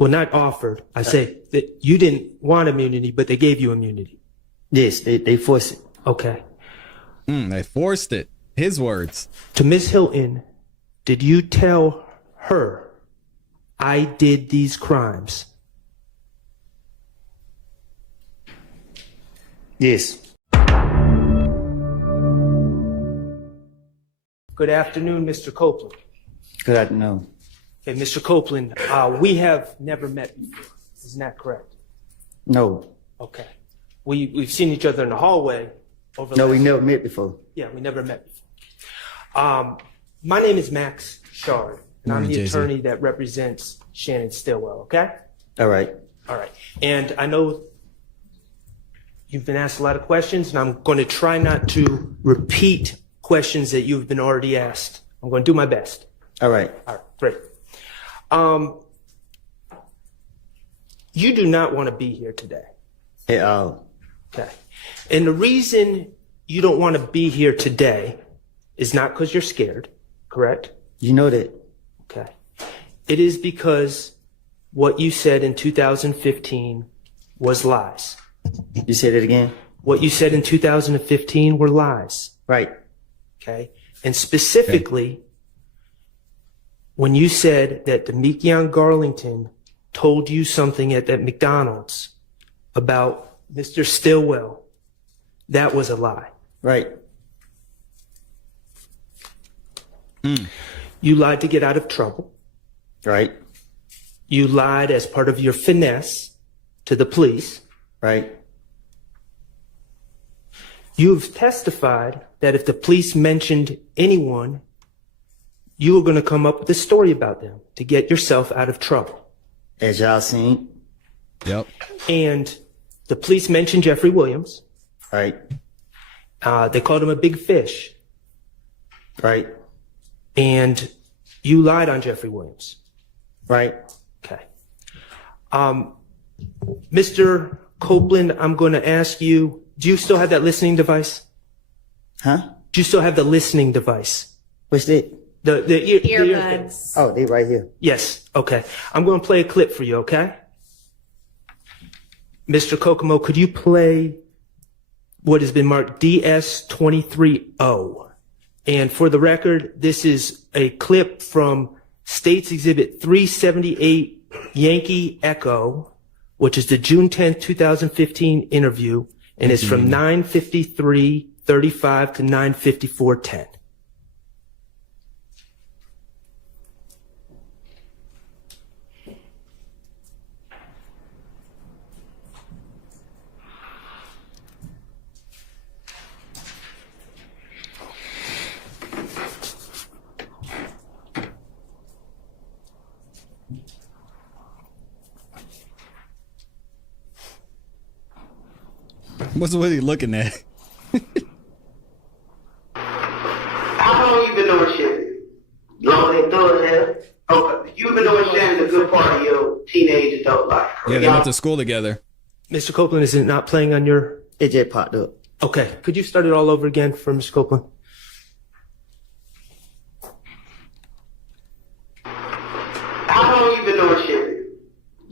Well, not offered. I say that you didn't want immunity, but they gave you immunity. Yes, they forced it. Okay. They forced it. His words. To Miss Hilton, did you tell her I did these crimes? Yes. Good afternoon, Mr. Copeland. Good afternoon. Okay, Mr. Copeland, we have never met before. Isn't that correct? No. Okay. We've seen each other in the hallway over No, last- we never met before. Yeah, we never met before. My name is Max Schardt, and I'm Morning, the Jay-Z. attorney that represents Shannon Stillwell, okay? All right. All right. And I know you've been asked a lot of questions, and I'm going to try not to repeat questions that you've been already asked. I'm going to do my best. All right. All right, great. You do not want to be here today. At all. Okay. And the reason you don't want to be here today is not because you're scared, correct? You know that. Okay. It is because what you said in 2015 was lies. You said it again? What you said in 2015 were lies. Right. Okay. And specifically, when you said that Demekion Garlington told you something at that McDonald's about Mr. Stillwell, that was a lie. Right. You lied to get out of trouble. Right. You lied as part of your finesse to the police. Right. You've testified that if the police mentioned anyone, you were going to come up with a story about them to get yourself out of trouble. As y'all seen. Yep. And the police mentioned Jeffrey Williams. Right. They called him a big fish. Right. And you lied on Jeffrey Williams. Right. Okay. Mr. Copeland, I'm going to ask you, do you still have that listening device? Huh? Do you still have the listening device? What's that? The Earbuds. Oh, they right here. Yes. Okay. I'm going to play a clip for you, okay? Mr. Kokomo, could you play what has been marked DS230? And for the record, this is a clip from State's Exhibit 378 Yankee Echo, which is the June 10th, 2015 interview, and it's from 9:53:35 to 9:54:10. What's he looking at? How long you been doing Shannon? Longer than 2 years. Okay. You've been doing Shannon a good part of your teenage adult life. Yeah, they went to school together. Mr. Copeland, is it not playing on your... It just popped up. Okay. Could you start it all over again for Mr. Copeland? How long you been doing Shannon?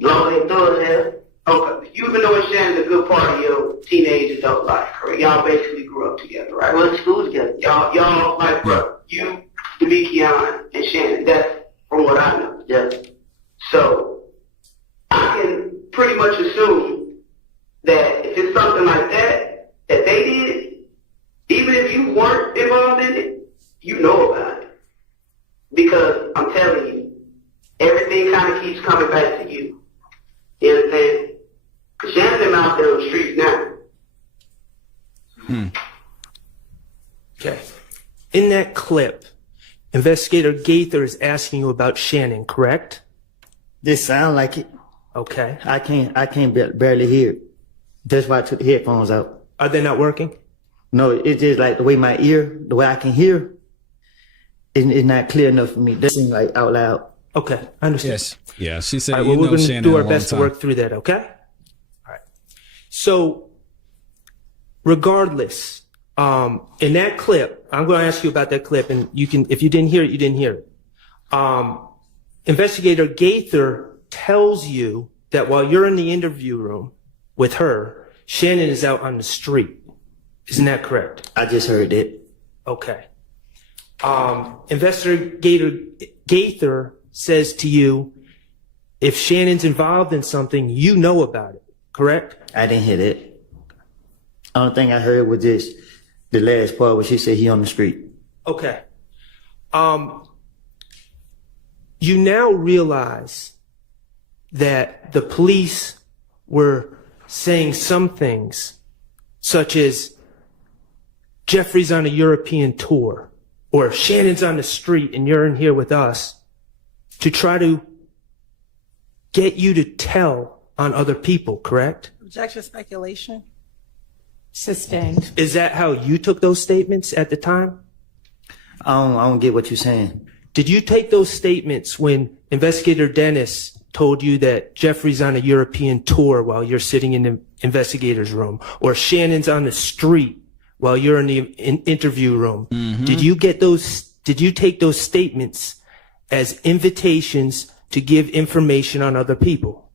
Longer than 2 years. Okay. You've been doing Shannon a good part of your teenage adult life. Correct? Y'all basically grew up together, right? Went to school together. Y'all like, bro, you, Demekion, and Shannon. That's from what I know. Yeah. So I can pretty much assume that if it's something like that that they did, even if you weren't involved in it, you know about it. Because I'm telling you, everything kind of keeps coming back to you. You understand? Because Shannon out there on the streets now. Okay. In that clip, Investigator Gaither is asking you about Shannon, correct? This sound like it. Okay. I can't barely hear it. That's why I took the headphones out. Are they not working? No, it's just like the way the way I can hear, it's not clear enough for me. This seems like out loud. Okay, I understand. Yes. Yeah, she said All right, you well, we're know going to Shannon do a our long best to time. work through that, okay? All right. So, regardless, in that clip, I'm going to ask you about that clip, and you can, if you didn't hear it, you didn't hear it. Investigator Gaither tells you that while you're in the interview room with her, Shannon is out on the street. Isn't that correct? I just heard that. Okay. Investigator Gaither says to you, if Shannon's involved in something, you know about it, correct? I didn't hear that. Only thing I heard was just the last part where she said he on the street. Okay. You now realize that the police were saying some things, such as Jeffrey's on a European tour, or Shannon's on the street and you're in here with us, to try to get you to tell on other people, correct? Objection, speculation. Sustained. Is that how you took those statements at the time? I don't get what you're saying. Did you take those statements when Investigator Dennis told you that Jeffrey's on a European tour while you're sitting in the investigator's room, or Shannon's on the street while you're in the interview room? Did you take those statements as invitations to give information on other people?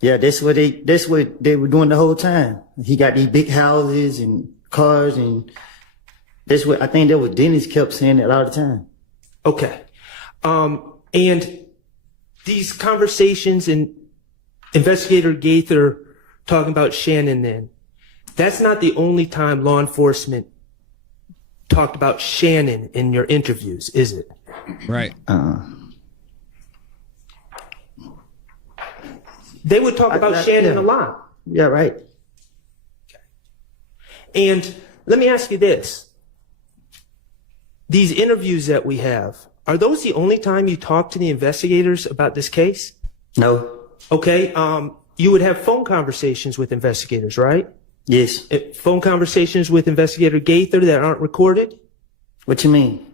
Yeah, that's what they were doing the whole time. He got these big houses and cars, and that's what I think that was Dennis kept saying it all the time. Okay. And these conversations and Investigator Gaither talking about Shannon then, that's not the only time law enforcement talked about Shannon in your interviews, is it? Right. They would talk about Shannon a lot. Yeah, right. And let me ask you this. These interviews that we have, are those the only time you talk to the investigators about this case? No. Okay. You would have phone conversations with investigators, right? Yes. Phone conversations with Investigator Gaither that aren't recorded? What you mean?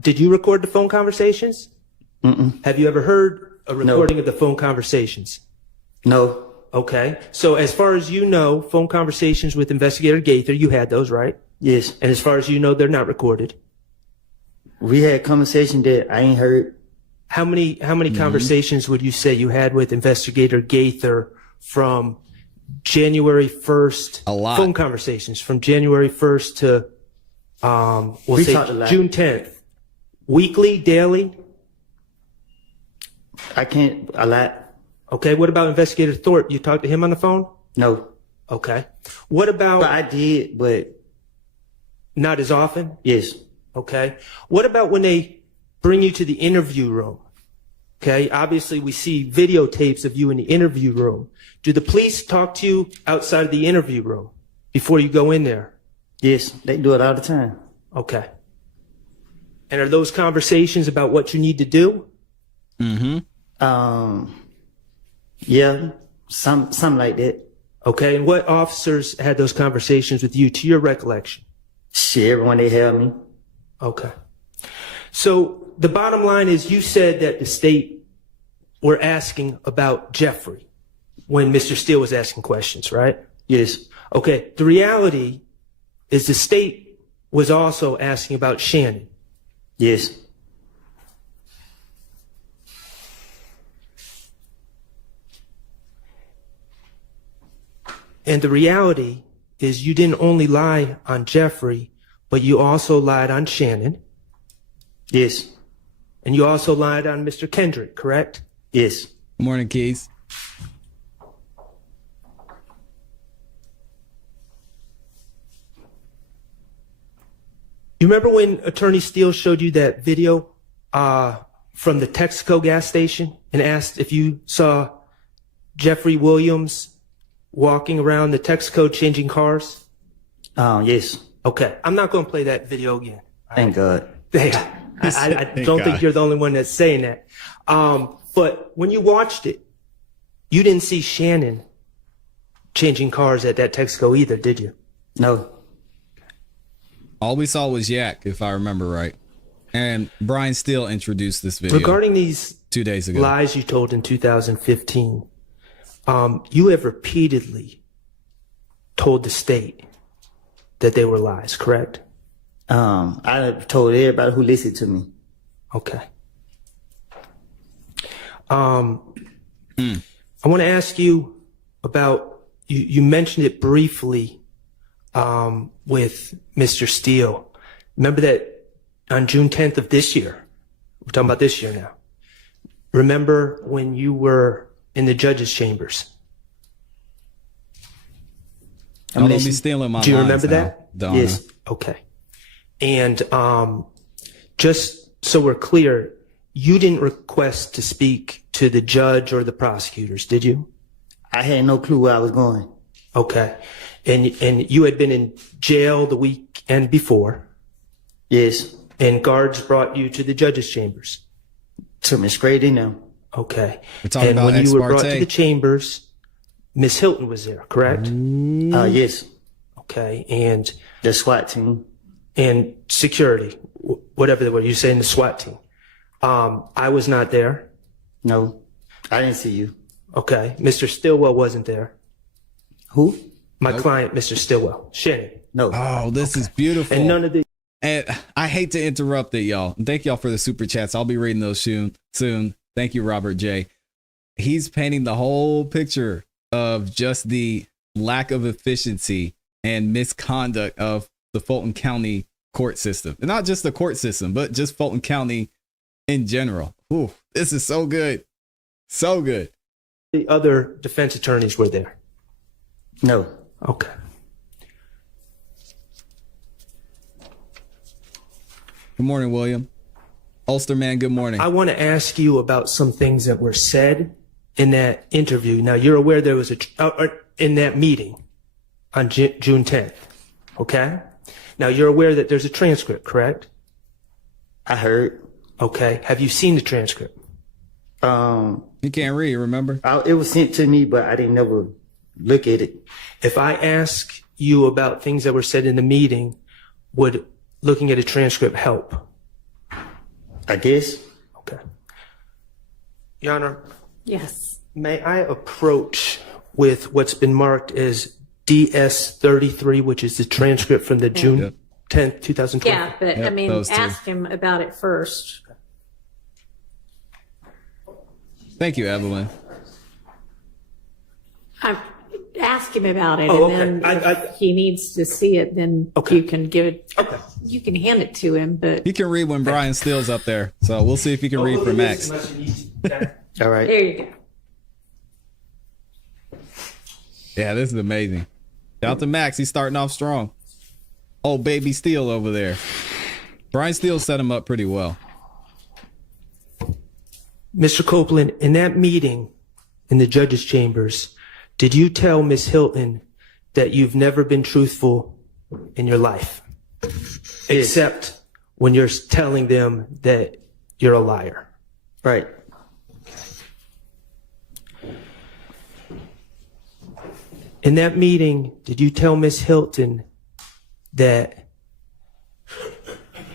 Did you record the phone conversations? Mm-mm. Have you ever heard a recording of the phone conversations? No. Okay. So as far as you know, phone conversations with Investigator Gaither, you had those, right? Yes. And as far as you know, they're not recorded. We had conversation that I ain't heard. How many conversations would you say you had with Investigator Gaither from January 1st? A lot. Phone conversations from January 1st to, we'll We say talked a lot. June 10th. Weekly, daily? A lot. Okay. What about Investigator Thorpe? You talked to him on the phone? No. Okay. What about But I did, but not as often? yes. Okay. What about when they bring you to the interview room? Okay. Obviously, we see videotapes of you in the interview room. Do the police talk to you outside of the interview room before you go in there? Yes, they do it all the time. Okay. And are those conversations about what you need to do? Yeah, something like that. Okay. And what officers had those conversations with you to your recollection? Shit, everyone they have me. Okay. So the bottom line is you said that the state were asking about Jeffrey when Mr. Steele was asking questions, right? Yes. Okay. The reality is the state was also asking about Shannon. Yes. And the reality is you didn't only lie on Jeffrey, but you also lied on Shannon. Yes. And you also lied on Mr. Kendrick, correct? Yes. Good morning, Keys. You remember when Attorney Steele showed you that video from the Texaco gas station and asked if you saw Jeffrey Williams walking around the Texaco changing cars? Yes. Okay. I'm not going to play that video again. Thank God. I don't think you're the only one that's saying that. But when you watched it, you didn't see Shannon changing cars at that Texaco either, did you? No. All we saw was Yak, if I remember right. And Brian Steele introduced this video Regarding these 2 days ago. lies you told in 2015, you have repeatedly told the state that they were lies, correct? I told everybody who listened to me. Okay. I want to ask you about, you mentioned it briefly with Mr. Steele. Remember that on June 10th of this year, we're talking about this year now. Remember when you were in the judge's chambers? Don't be stealing my Do you lines remember now, that? Donna. Yes. Okay. And just so we're clear, you didn't request to speak to the judge or the prosecutors, did you? I had no clue where I was going. Okay. And you had been in jail the weekend before, Yes. and guards brought you to the judge's chambers. Took me straight in there. Okay. We're talking And about when ex you were brought parte. to the chambers, Miss Hilton was there, correct? Yes. Okay. And The SWAT team. security, whatever they were, you saying the SWAT team. I was not there. No, I didn't see you. Okay. Mr. Stillwell wasn't there. Who? My client, Mr. Stillwell. Shannon. No. Oh, this is beautiful. And none of the And I hate to interrupt it, y'all. And thank y'all for the super chats. I'll be reading those soon. Thank you, Robert J. He's painting the whole picture of just the lack of efficiency and misconduct of the Fulton County court system. And not just the court system, but just Fulton County in general. Ooh, this is so good. So good. other defense attorneys were there. No. Okay. Good morning, William. Ulsterman, good morning. I want to ask you about some things that were said in that interview. Now, you're aware there was in that meeting on June 10th, okay? Now, you're aware that there's a transcript, correct? I heard. Okay. Have you seen the transcript? You can't read, remember? It was sent to me, but I didn't never look at it. If I ask you about things that were said in the meeting, would looking at a transcript help? I guess. Okay. Your Honor, Yes. may I approach with what's been marked as DS-33, which is the transcript from the June Yep. 10th, 2020? Yeah, but I Yep, mean, those two. ask him about it first. Thank you, Evelyn. Ask him about it, Oh, and okay. then if he needs to see it, then Okay. you can give it. Okay. You can hand it to him, but He can read when Brian Steele's up there. So we'll see if he can read for Max. All right. there you go. Yeah, this is amazing. Shout out to Max. He's starting off strong. Oh, baby Steele over there. Brian Steele set him up pretty well. Mr. Copeland, in that meeting in the judge's chambers, did you tell Miss Hilton that you've never been truthful in your life? Except when you're telling them that you're a liar. Right. In that meeting, did you tell Miss Hilton that,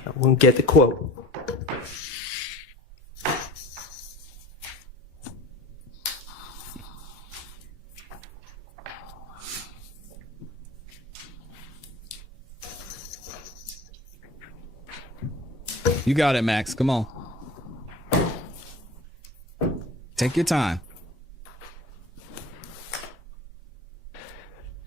I won't get the quote, You got it, Max. Come on. Take your time.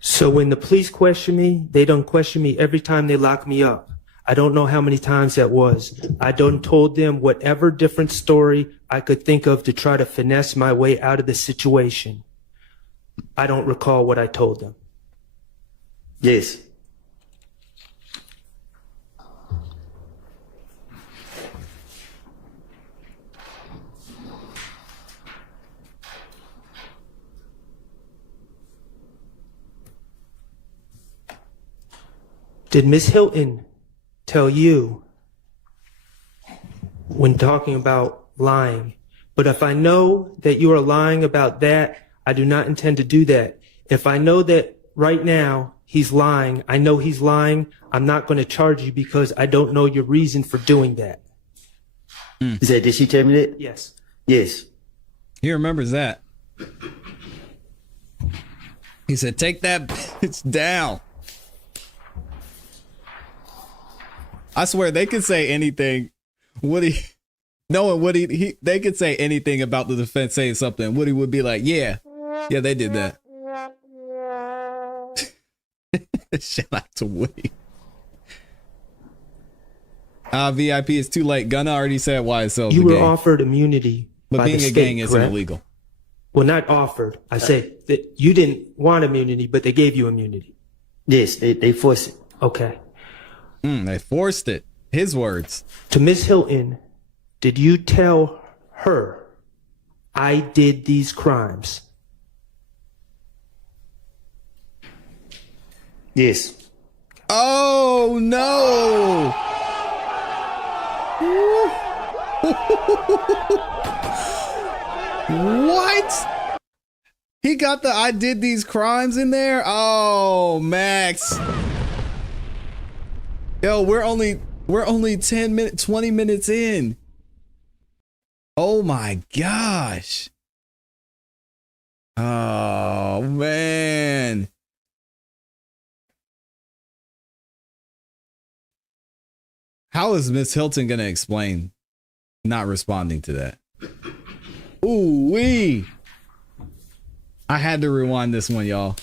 so when the police question me, they don't question me every time they lock me up. I don't know how many times that was. I done told them whatever different story I could think of to try to finesse my way out of the situation. I don't recall what I told them. Yes. Did Miss Hilton tell you when talking about lying? But if I know that you are lying about that, I do not intend to do that. If I know that right now he's lying, I know he's lying, I'm not going to charge you because I don't know your reason for doing that. He said, did she tell me that? Yes. Yes. He remembers that. He said, take that bitch down. I swear they could say anything. Woody Knowing Woody, they could say anything about the defense saying something. Woody would be like, yeah, they did that. Shout out to Woody. VIP is too late. Gunna already said YSL. You were offered immunity but by being the a state, gang isn't correct? illegal. Well, not offered. I say that you didn't want immunity, but they gave you immunity. Yes, they forced it. Okay. They forced it. His words. To Miss Hilton, did you tell her I did these crimes? Yes. Oh no! What? He got the I did these crimes in there? Oh, Max. Yo, we're only 10 minutes, 20 minutes in. Oh my gosh. Oh man. How is Miss Hilton going to explain not responding to that? Ooh wee. I had to rewind this one, y'all.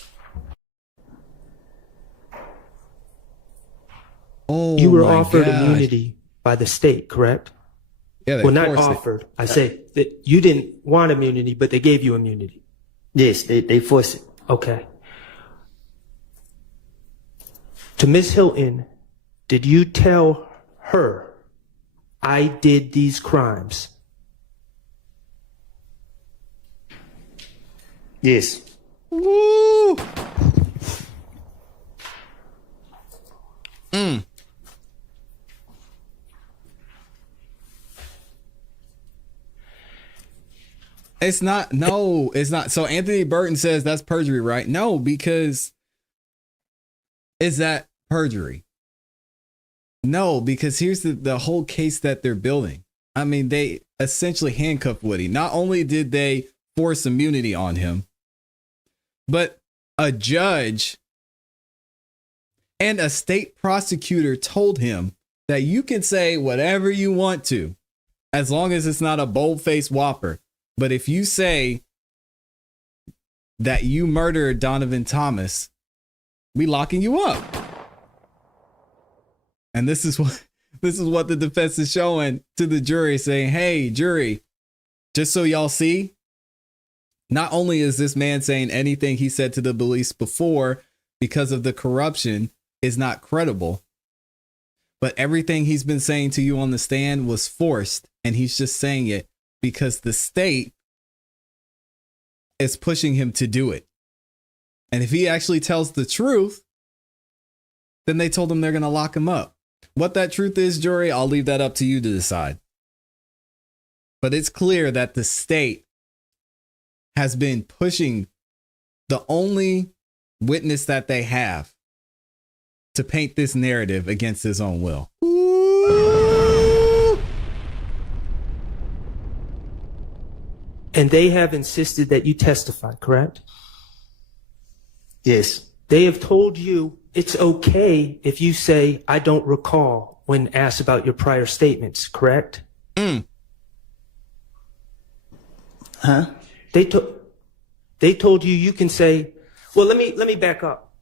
Oh, You were my offered gosh. immunity by the state, correct? Yeah, they Well, not forced it. offered. I say that you didn't want immunity, but they gave you immunity. Yes, they forced it. Okay. To Miss Hilton, did you tell her I did these crimes? Yes. Woo! It's not. No, it's not. So Anthony Burton says that's perjury, right? No, because is that perjury? No, because here's the whole case that they're building. I mean, they essentially handcuffed Woody. Not only did they force immunity on him, but a judge and a state prosecutor told him that you can say whatever you want to, as long as it's not a bold-faced whopper. But if you say that you murdered Donovan Thomas, we locking you up. And this is what the defense is showing to the jury, saying, hey, jury, just so y'all see, not only is this man saying anything he said to the police before because of the corruption is not credible, but everything he's been saying to you on the stand was forced, and he's just saying it because the state is pushing him to do it. And if he actually tells the truth, then they told him they're going to lock him up. What that truth is, jury, I'll leave that up to you to decide. But it's clear that the state has been pushing the only witness that they have to paint this narrative against his own will. And they have insisted that you testify, correct? Yes. They have told you it's okay if you say, I don't recall, when asked about your prior statements, correct? Huh? They told you you can say, well, let me back up.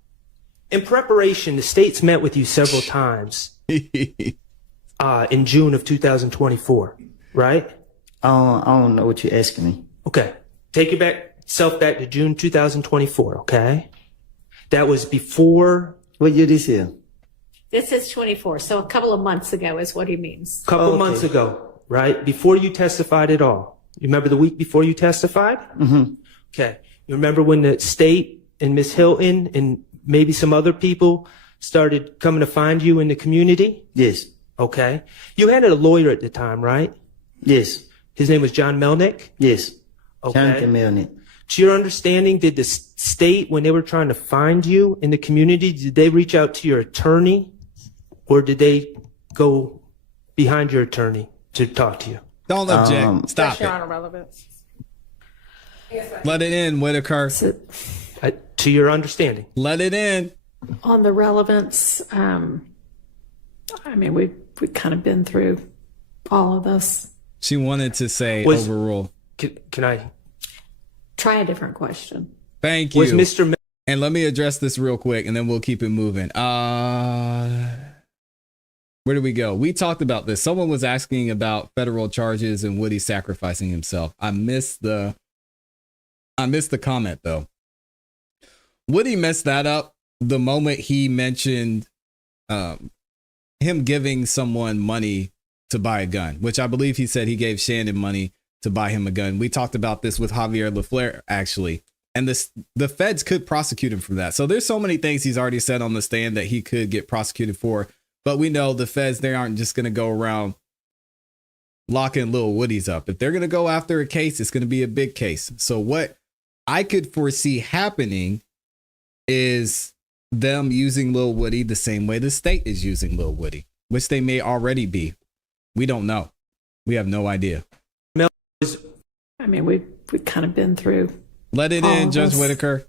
In preparation, the state's met with you several times in June of 2024, right? I don't know what you're asking me. Okay. Take yourself back to June 2024, okay? That was before What year this is? This is 24, so a couple of months ago is what he means. a couple Okay. months ago, right? Before you testified at all. You remember the week before you testified? Mm-hmm. Okay. You remember when the state and Miss Hilton and maybe some other people started coming to find you in the community? Yes. Okay. You had a lawyer at the time, right? Yes. His name was John Melnick? Yes. Okay. Jonathan Melnick. To your understanding, did the state, when they were trying to find you in the community, did they reach out to your attorney or did they go behind your attorney to talk to you? Don't object. Stop Your it. Honor, relevance. Let it in, Whitaker. To your understanding. Let it in. On the relevance, I mean, we've kind of been through all of this. She wanted to say Was- overrule. Can I? Try a different question. Thank you. Was Mr. And let me address this real quick, and then we'll keep it moving. Where do we go? We talked about this. Someone was asking about federal charges and Woody sacrificing himself. I missed the comment though. Woody messed that up the moment he mentioned him giving someone money to buy a gun, which I believe he said he gave Shannon money to buy him a gun. We talked about this with Javier LaFleur, actually. And the feds could prosecute him for that. So there's so many things he's already said on the stand that he could get prosecuted for. But we know the feds, they aren't just going to go around locking little Woodies up. If they're going to go after a case, it's going to be a big case. So what I could foresee happening is them using Lil Woody the same way the state is using Lil Woody, which they may already be. We don't know. We have no idea. I mean, we've kind of been through. Let it in, Judge Whitaker.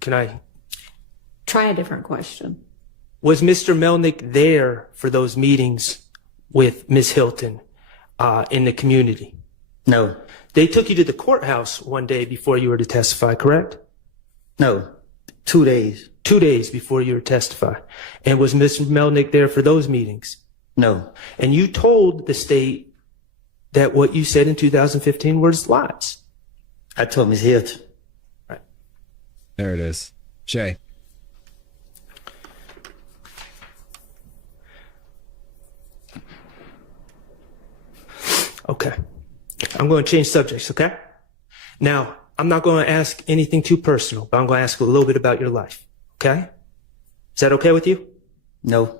Can I? Try a different question. Was Mr. Melnick there for those meetings with Ms. Hilton in the community? No, They took you to the courthouse one day before you were to testify, correct? no, 2 days. 2 days before you were to testify. And was Mr. Melnick there for those meetings? No, And you told the state that what you said in 2015 was lies. I told Ms. Hilton. There it is. Shay. Okay. I'm going to change subjects, okay? Now, I'm not going to ask anything too personal, but I'm going to ask a little bit about your life, okay? Is that okay with you? No,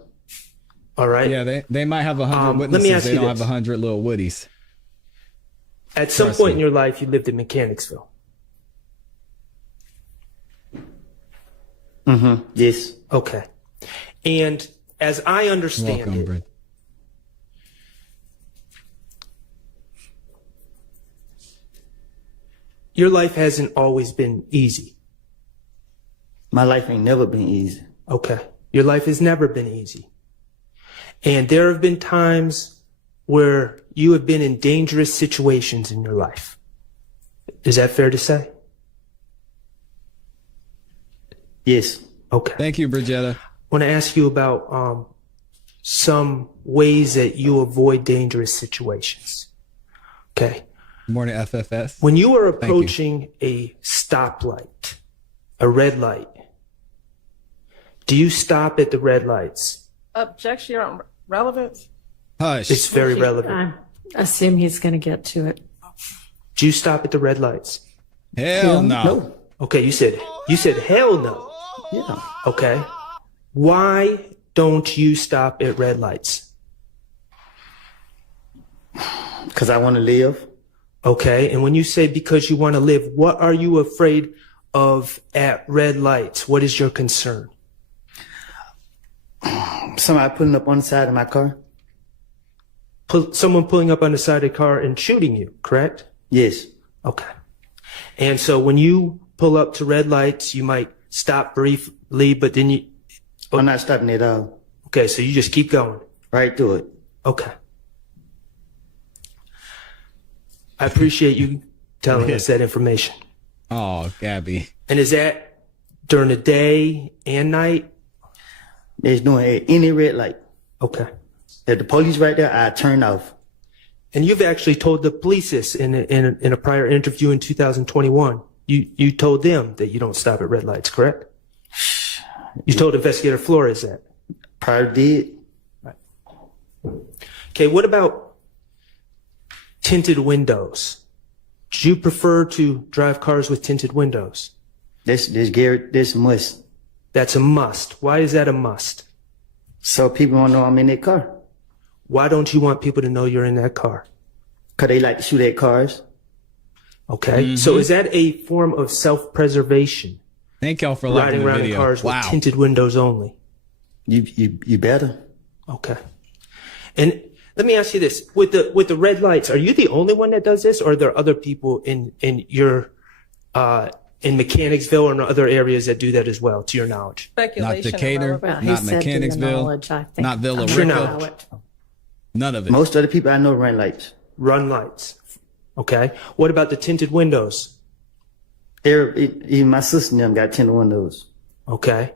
All right. Yeah, they might have 100 let me witnesses. ask They you don't this. have 100 little Woodies. At some Trust point me. in your life, you lived in Mechanicsville. yes, Okay. And as I understand Welcome, it, Brent. your life hasn't always been easy. my life ain't never been easy. Okay. Your life has never been easy. And there have been times where you have been in dangerous situations in your life. Is that fair to say? Yes, Okay. Thank you, Bridgetta. I want to ask you about some ways that you avoid dangerous situations. Okay. Good morning, FFS. When you are you. approaching a stoplight, a red light, do you stop at the red lights? Objection on relevance? Hush. It's very relevant. I assume he's going to get to it. Do you stop at the red lights? Hell no. no, Okay, you said hell no. yeah. Okay. Why don't you stop at red lights? Because I want to live. Okay. And when you say because you want to live, what are you afraid of at red lights? What is your concern? Somebody pulling up on the side of my car. Someone pulling up on the side of the car and shooting you, correct? Yes, Okay. And so when you pull up to red lights, you might stop briefly, but then you, I'm not stopping at all. okay, so you just keep going. Right through it. Okay. I appreciate you telling us that information. Oh, Gabby. And is that during the day and night? There's doing any red light. Okay. If the police right there, I turn off. And you've actually told the police this in a prior interview in 2021. You told them that you don't stop at red lights, correct? You told Investigator Flores that. Prior did. Okay, what about tinted windows? Do you prefer to drive cars with tinted windows? This Garrett, this must. That's a must. Why is that a must? So people don't know I'm in their car. Why don't you want people to know you're in that car? Cause they like to shoot at cars. Okay, so is that a form of self-preservation? Thank y'all for liking Riding the around in video. cars Wow. with tinted windows only. You better. Okay. And let me ask you this: with the red lights, are you the only one that does this, or are there other people in your in Mechanicsville or in other areas that do that as well, to your knowledge? Not Speculation. Decatur, irrelevant. Well, he not said to your Mechanicsville, knowledge, I think. not Villa I'm Your sure Rica. you knowledge. know it. None of it. Most of the people I know run lights. Run lights. Okay. What about the tinted windows? Even my sister and them got tinted windows. Okay.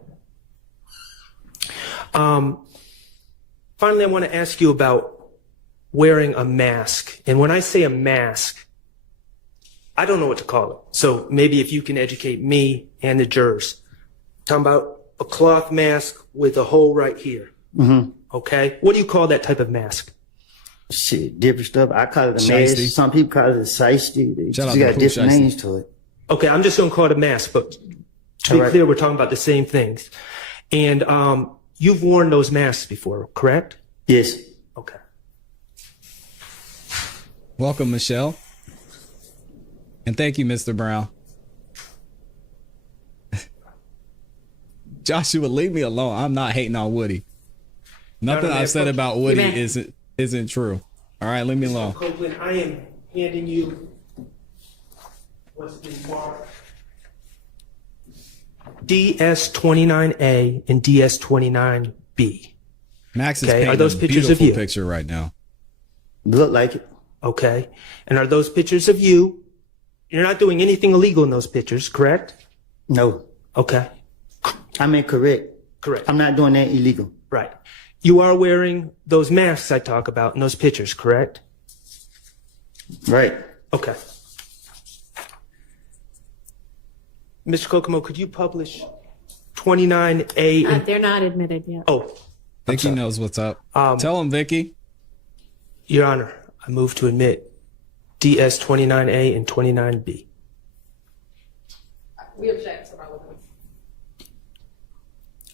Finally, I want to ask you about wearing a mask. And when I say a mask, I don't know what to call it. So maybe if you can educate me and the jurors. Talking about a cloth mask with a hole right here. Mm-hmm. Okay. What do you call that type of mask? Shit, different stuff. I call it a Shiesty. mask. Some people call it a shiesty. They Shout out just to got Pooh different Shiesty. names to it. Okay, I'm just going to call it a mask, but to be All right. clear, we're talking about the same things. And you've worn those masks before, correct? Yes. Okay. Welcome, Michelle. And thank you, Mr. Brown. Joshua, leave me alone. I'm not hating on Woody. Nothing man, I've said fuck about you, Woody man. isn't true. All right, leave me alone. Copeland, I am handing you what's been marked DS29A and DS29B. Max is Okay, painting are those a pictures of beautiful you? picture right now. Look like it. Okay. And are those pictures of you? You're not doing anything illegal in those pictures, correct? No. Okay. I mean, correct. Correct. I'm not doing that illegal. Right. You are wearing those masks I talk about in those pictures, correct? Right. Okay. Mr. Kokomo, could you publish 29A and They're not admitted yet. oh, Vicky knows what's up. Um, Tell him, Vicky. Your Honor, I move to admit DS 29A and 29B. We object to relevance.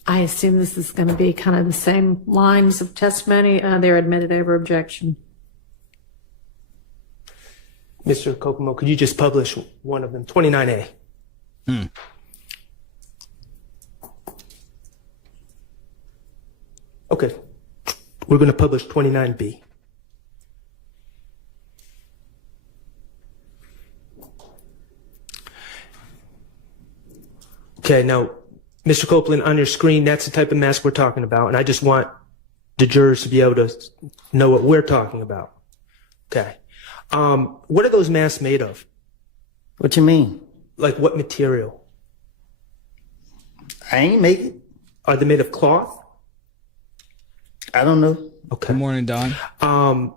I assume this is going to be kind of the same lines of testimony. They're admitted over objection. Mr. Kokomo, could you just publish one of them? 29A. Okay. We're going to publish 29B. Okay, now, Mr. Copeland, on your screen, that's the type of mask we're talking about, and I just want the jurors to be able to know what we're talking about. Okay. What are those masks made of? What you mean? Like what material? I ain't make it. Are they made of cloth? I don't know. Okay. Good morning, Don. Are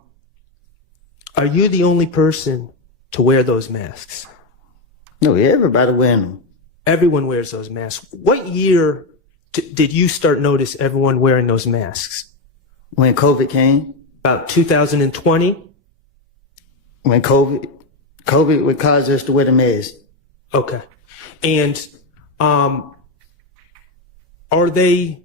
you the only person to wear those masks? No, everybody wearing them. Everyone wears those masks. What year did you start notice everyone wearing those masks? When COVID came, About 2020? when COVID would cause us to wear the mask. Okay. And are they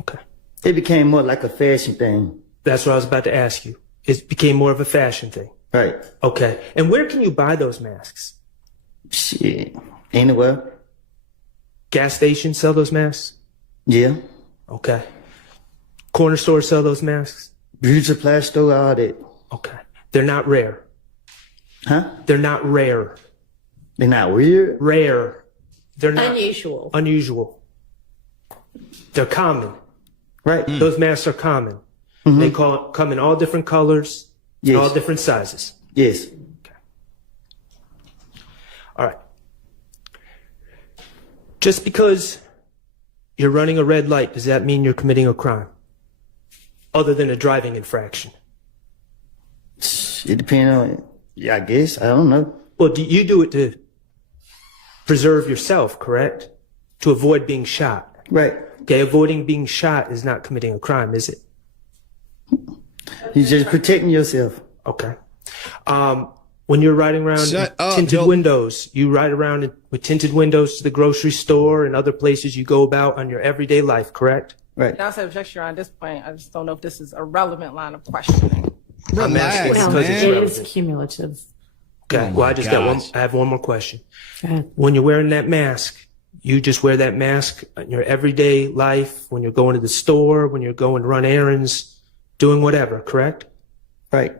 okay? It became more like a fashion thing. That's what I was about to ask you. It became more of a fashion thing. Right. Okay. And where can you buy those masks? Shit. Anywhere. Gas stations sell those masks? Yeah. Okay. Corner stores sell those masks? Beauty supply store, all that. Okay. They're not rare. Huh? They're not rare. They're not weird. Rare. They're not Unusual. unusual. They're common. Right. Those masks are common. They come in all different colors, Yes. all different sizes. Yes. All right. Just because you're running a red light, does that mean you're committing a crime? Other than a driving infraction? It depends on, yeah, I guess. I don't know. Well, you do it to preserve yourself, correct? To avoid being shot. Right. Okay, avoiding being shot is not committing a crime, is it? You're just protecting yourself. Okay. When you're riding around Shut with up, tinted Joe. windows, you ride around with tinted windows to the grocery store and other places you go about on your everyday life, correct? Right. Now, I say objection on this point. I just don't know if this is a relevant line of questioning. I'm asking Relax, Well, because it it's man. relevant. is cumulative. Okay. Oh Well, my I just got one. gosh. I have one more question. Go ahead. When you're wearing that mask, you just wear that mask in your everyday life when you're going to the store, when you're going to run errands, doing whatever, correct? Right.